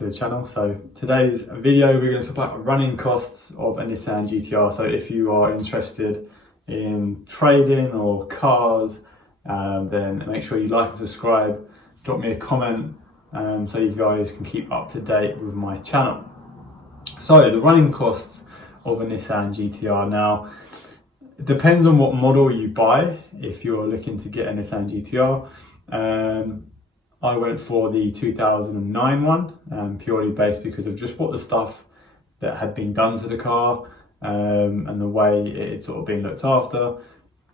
to the channel. So today's video we're going to talk about running costs of a Nissan GTR. So if you are interested in trading or cars, then make sure you like and subscribe, drop me a comment so you guys can keep up to date with my channel. So the running costs of a Nissan GTR. Now it depends on what model you buy. If you're looking to get a Nissan GTR, I went for the 2009 one, purely based because of just what the stuff that had been done to the car and the way it had sort of been looked after,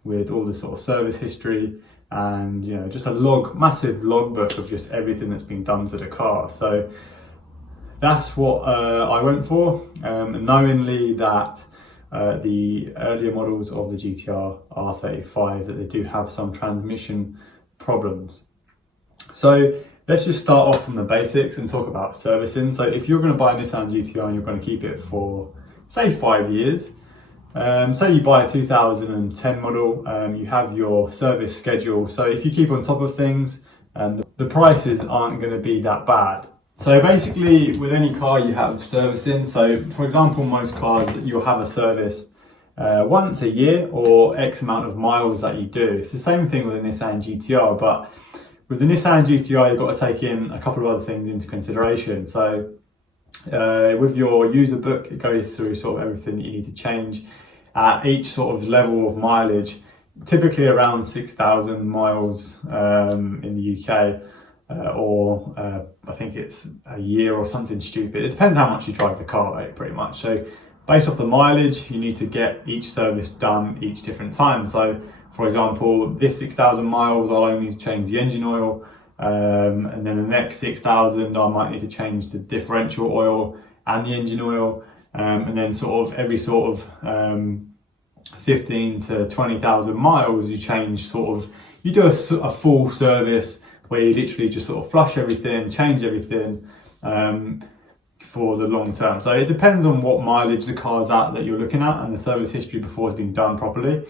with all the sort of service history and just a massive logbook of just everything that's been done to the car. So that's what I went for, knowingly that the earlier models of the GTR R35 that they do have some transmission problems. So let's just start off from the basics and talk about servicing. So if you're going to buy a Nissan GTR and you're going to keep it for say 5 years, say you buy a 2010 model, you have your service schedule. So if you keep on top of things, the prices aren't going to be that bad. So basically with any car you have servicing. So for example, most cars you'll have a service once a year or X amount of miles that you do. It's the same thing with a Nissan GTR, but with the Nissan GTR, you've got to take in a couple of other things into consideration. So with your user book, it goes through sort of everything that you need to change at each sort of level of mileage, typically around 6,000 miles in the UK, or I think it's a year or something stupid. It depends how much you drive the car, right, pretty much. So based off the mileage, you need to get each service done each different time. So for example, this 6,000 miles, I'll only need to change the engine oil, and then the next 6,000, I might need to change the differential oil and the engine oil, and then sort of every sort of 15 to 20,000 miles, you do a full service where you literally just sort of flush everything, change everything for the long term. So it depends on what mileage the car's at that you're looking at and the service history before it's been done properly.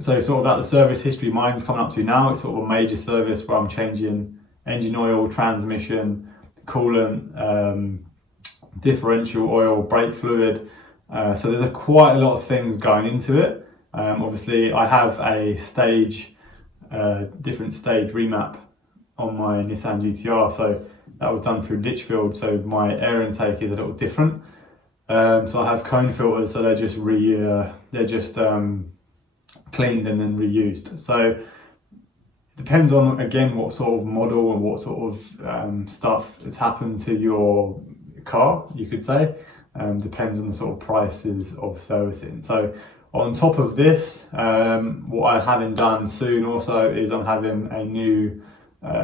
So sort of at the service history mine's coming up to now, it's sort of a major service where I'm changing engine oil, transmission, coolant, differential oil, brake fluid. So there's quite a lot of things going into it. Obviously I have a different stage remap on my Nissan GTR. So that was done through Litchfield. So my air intake is a little different. So I have cone filters, so they're just cleaned and then reused. So it depends on, again, what sort of model and what sort of stuff has happened to your car, you could say. Depends on the sort of prices of servicing. So on top of this, what I'm having done soon also is I'm having a new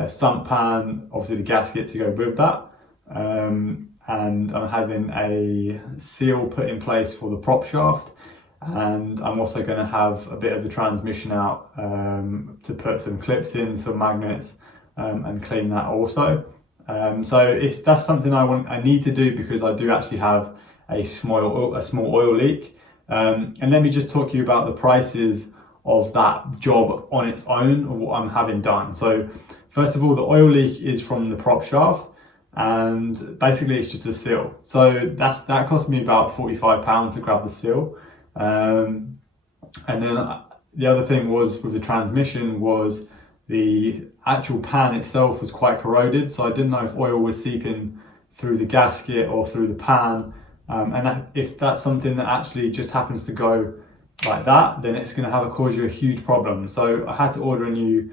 sump pan, obviously the gasket to go with that. And I'm having a seal put in place for the prop shaft. And I'm also going to have a bit of the transmission out to put some clips in, some magnets, and clean that also. So that's something I need to do because I do actually have a small oil leak. And let me just talk to you about the prices of that job on its own, of what I'm having done. So first of all, the oil leak is from the prop shaft, and basically it's just a seal. So that cost me about £45 to grab the seal. And then the other thing was with the transmission was the actual pan itself was quite corroded, so I didn't know if oil was seeping through the gasket or through the pan, and if that's something that actually just happens to go like that, then it's going to cause you a huge problem. So I had to order a new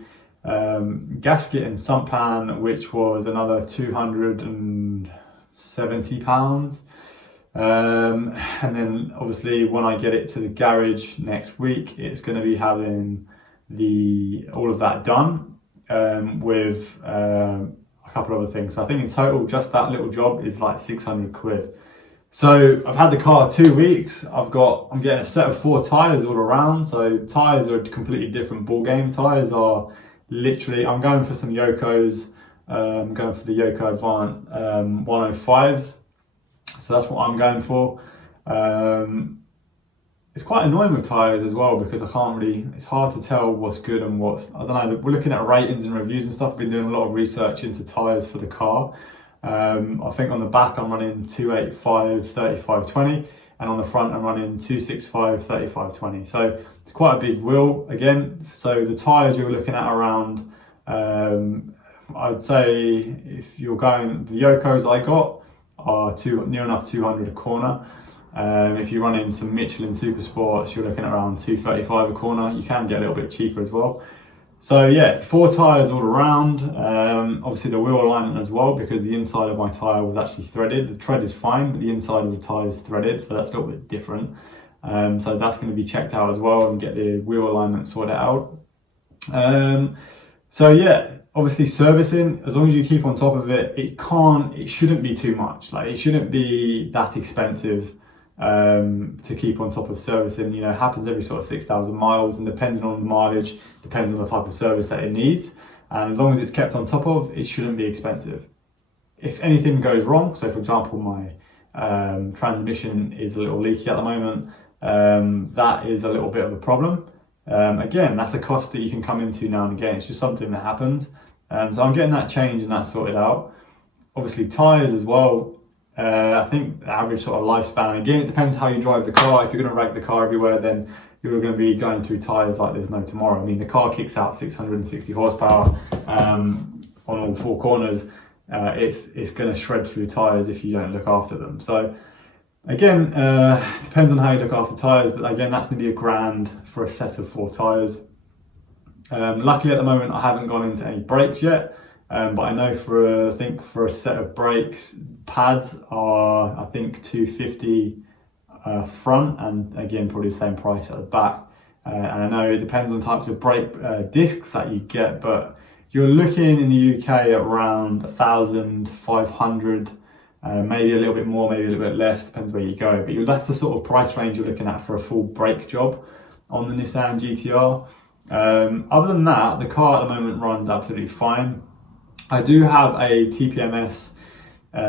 gasket and sump pan, which was another £270. And then obviously when I get it to the garage next week, it's going to be having all of that done with a couple of other things. So I think in total just that little job is like 600 quid. So I've had the car 2 weeks. I'm getting a set of 4 tyres all around. So tyres are a completely different ball game. Tyres are literally, I'm going for some Yokos. I'm going for the Yoko Avant 105s. So that's what I'm going for. It's quite annoying with tyres as well because it's hard to tell what's good and I don't know, we're looking at ratings and reviews and stuff. I've been doing a lot of research into tyres for the car. I think on the back I'm running 285 3520, and on the front I'm running 265 3520. So it's quite a big wheel again. So the tyres you're looking at around, I'd say if you're going, the Yokos I got are near enough 200 a corner. If you run into Michelin Super Sports, you're looking at around 235 a corner. You can get a little bit cheaper as well. So yeah, 4 tyres all around. Obviously the wheel alignment as well, because the inside of my tyre was actually threaded. The tread is fine, but the inside of the tyre is threaded, so that's a little bit different. So that's going to be checked out as well and get the wheel alignment sorted out. So yeah, obviously servicing, as long as you keep on top of it, it shouldn't be too much. Like, it shouldn't be that expensive to keep on top of servicing. You know, it happens every sort of 6,000 miles, and depending on the mileage, depends on the type of service that it needs. And as long as it's kept on top of, it shouldn't be expensive. If anything goes wrong, so for example, my transmission is a little leaky at the moment, that is a little bit of a problem. Again, that's a cost that you can come into now and again. It's just something that happens. So I'm getting that changed and that sorted out. Obviously tyres as well. I think the average sort of lifespan, again, it depends how you drive the car. If you're going to rag the car everywhere, then you're going to be going through tyres like there's no tomorrow. I mean, the car kicks out 660 horsepower on all 4 corners. It's going to shred through tyres if you don't look after them. So again, depends on how you look after tyres, but again, that's going to be $1,000 for a set of 4 tyres. Luckily at the moment I haven't gone into any brakes yet, but I know I think for a set of brakes, pads are I think $250 front, and again probably the same price at the back. And I know it depends on types of brake discs that you get, but you're looking in the UK at around 1,500, maybe a little bit more, maybe a little bit less, depends where you go. But that's the sort of price range you're looking at for a full brake job on the Nissan GTR. Other than that, the car at the moment runs absolutely fine. I do have a TPMS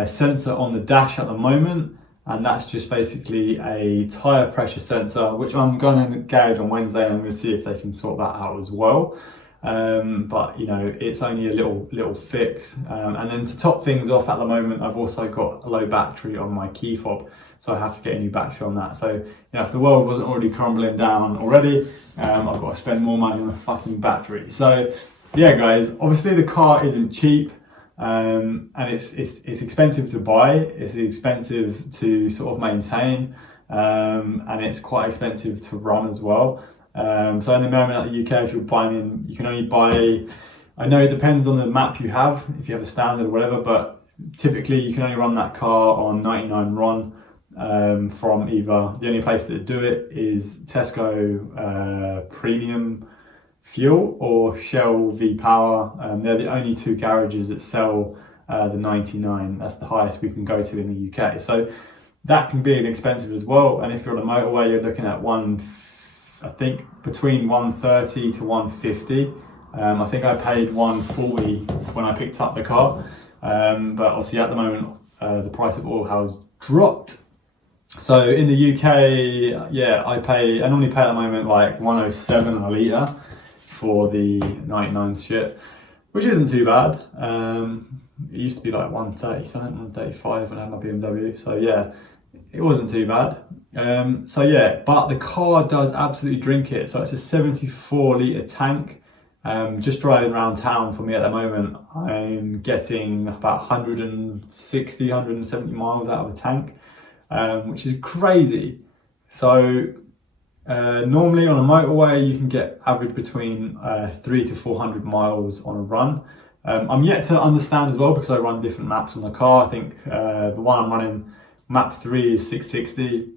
sensor on the dash at the moment, and that's just basically a tyre pressure sensor, which I'm going to gauge on Wednesday, and I'm going to see if they can sort that out as well. But you know, it's only a little fix. And then to top things off at the moment, I've also got a low battery on my key fob, so I have to get a new battery on that. So, you know, if the world wasn't already crumbling down already, I've got to spend more money on a fucking battery. So yeah, guys, obviously the car isn't cheap, and it's expensive to buy, it's expensive to sort of maintain, and it's quite expensive to run as well. So in the moment at the UK, if you're buying in, you can only buy, I know it depends on the map you have, if you have a standard or whatever, but typically you can only run that car on 99 RON, from either, the only place that do it is Tesco Premium Fuel or Shell V Power. They're the only 2 garages that sell the 99. That's the highest we can go to in the UK. So that can be expensive as well. And if you're on a motorway, you're looking at I think between 130 to 150. I think I paid 140 when I picked up the car. But obviously at the moment, the price of oil has dropped. So in the UK, yeah, I normally pay at the moment like 107 a litre for the 99 shit, which isn't too bad. It used to be like 130 something, 135 when I had my BMW. So yeah, it wasn't too bad. So yeah, but the car does absolutely drink it. So it's a 74 litre tank. Just driving around town for me at the moment, I'm getting about 160, 170 miles out of the tank, which is crazy. So normally on a motorway, you can get average between 300 to 400 miles on a run. I'm yet to understand as well, because I run different maps on the car. I think the one I'm running, map 3 is 660.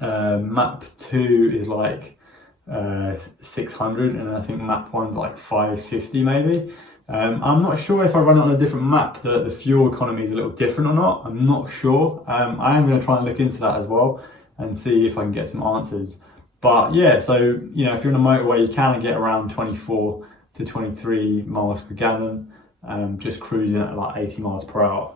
Map 2 is like 600, and I think map 1's like 550 maybe. I'm not sure if I run it on a different map that the fuel economy is a little different or not. I'm not sure. I am going to try and look into that as well and see if I can get some answers. But yeah, so you know, if you're on a motorway, you can get around 24 to 23 miles per gallon, just cruising at like 80 miles per hour.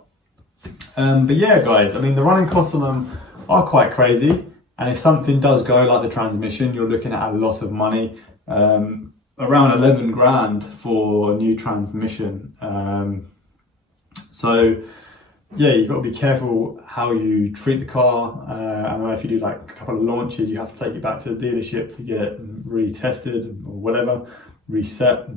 But yeah, guys, I mean, the running costs on them are quite crazy. And if something does go like the transmission, you're looking at a lot of money, around 11 grand for a new transmission. So yeah, you've got to be careful how you treat the car. I know if you do like a couple of launches, you have to take it back to the dealership to get it retested or whatever, reset.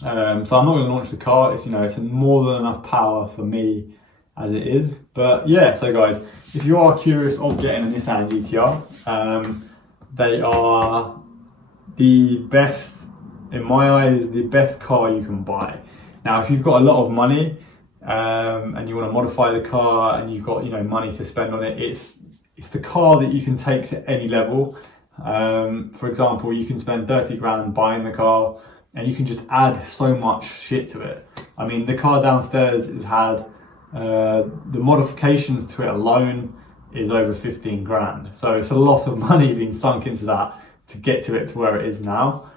So I'm not going to launch the car. It's, you know, it's more than enough power for me as it is. But yeah, so guys, if you are curious of getting a Nissan GTR, they are the best, in my eyes, the best car you can buy. Now, if you've got a lot of money and you want to modify the car and you've got, you know, money to spend on it, it's the car that you can take to any level. For example, you can spend 30 grand buying the car and you can just add so much shit to it. I mean, the car downstairs has had the modifications to it alone is over 15 grand. So it's a lot of money being sunk into that to get to it to where it is now.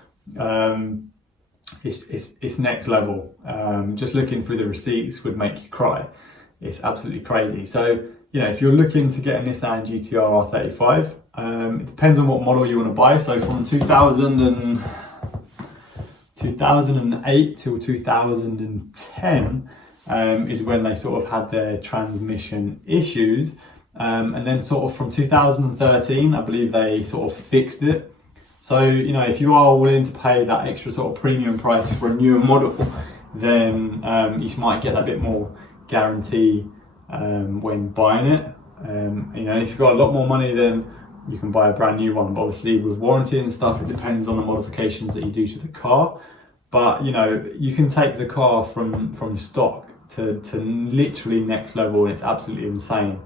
It's next level. Just looking through the receipts would make you cry. It's absolutely crazy. So, you know, if you're looking to get a Nissan GTR R35, it depends on what model you want to buy. So from 2008 till 2010 is when they sort of had their transmission issues. And then sort of from 2013, I believe they sort of fixed it. So, you know, if you are willing to pay that extra sort of premium price for a newer model, then you might get a bit more guarantee when buying it. You know, if you've got a lot more money, then you can buy a brand new one. But obviously with warranty and stuff, it depends on the modifications that you do to the car. But, you know, you can take the car from stock to literally next level, and it's absolutely insane.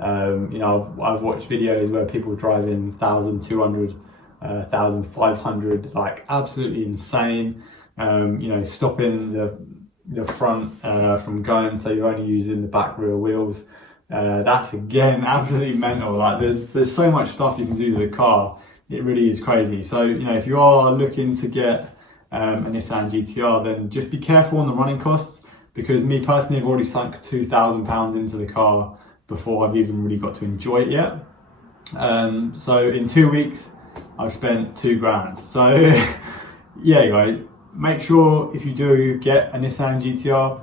You know, I've watched videos where people are driving 1,200, 1,500, like absolutely insane. You know, stopping the front from going, so you're only using the back rear wheels. That's again absolutely mental. Like there's so much stuff you can do to the car. It really is crazy. So, you know, if you are looking to get a Nissan GTR, then just be careful on the running costs, because me personally, I've already sunk £2,000 into the car before I've even really got to enjoy it yet. So in 2 weeks, I've spent 2 grand. So yeah, guys, make sure if you do get a Nissan GTR,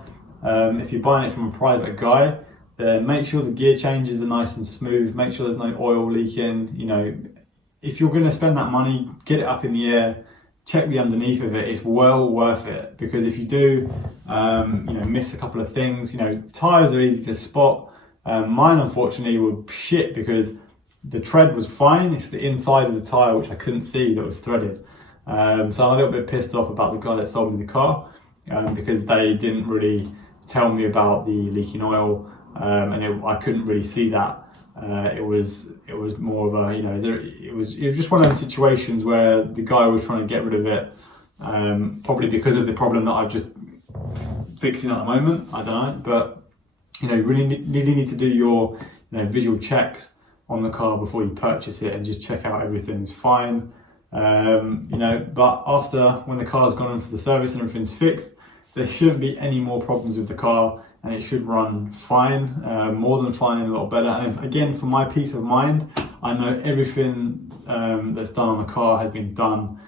if you're buying it from a private guy, then make sure the gear changes are nice and smooth. Make sure there's no oil leaking. You know, if you're going to spend that money, get it up in the air, check the underneath of it. It's well worth it, because if you do, you know, miss a couple of things, you know, tires are easy to spot. Mine unfortunately were shit because the tread was fine. It's the inside of the tyre which I couldn't see that was threaded. So I'm a little bit pissed off about the guy that sold me the car, because they didn't really tell me about the leaking oil, and I couldn't really see that. It was more of a, you know, it was just one of those situations where the guy was trying to get rid of it, probably because of the problem that I've just fixing at the moment. I don't know, but you know, you really need to do your, you know, visual checks on the car before you purchase it, and just check out everything's fine. You know, but after, when the car's gone in for the service and everything's fixed, there shouldn't be any more problems with the car, and it should run fine, more than fine, and a lot better. And again, for my peace of mind, I know everything that's done on the car has been done,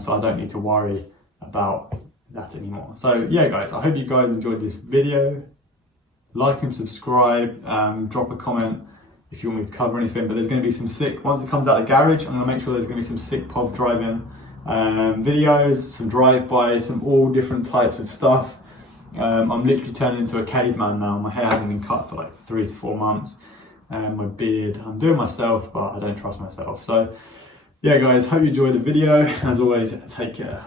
so I don't need to worry about that anymore. So yeah, guys, I hope you guys enjoyed this video. Like and subscribe, drop a comment if you want me to cover anything. But there's going to be some sick, once it comes out of the garage, I'm going to make sure there's going to be some sick POV driving videos, some drive-bys, some all different types of stuff. I'm literally turning into a caveman now. My hair hasn't been cut for like 3 to 4 months. My beard, I'm doing myself, but I don't trust myself. So yeah, guys, hope you enjoyed the video. As always, take care.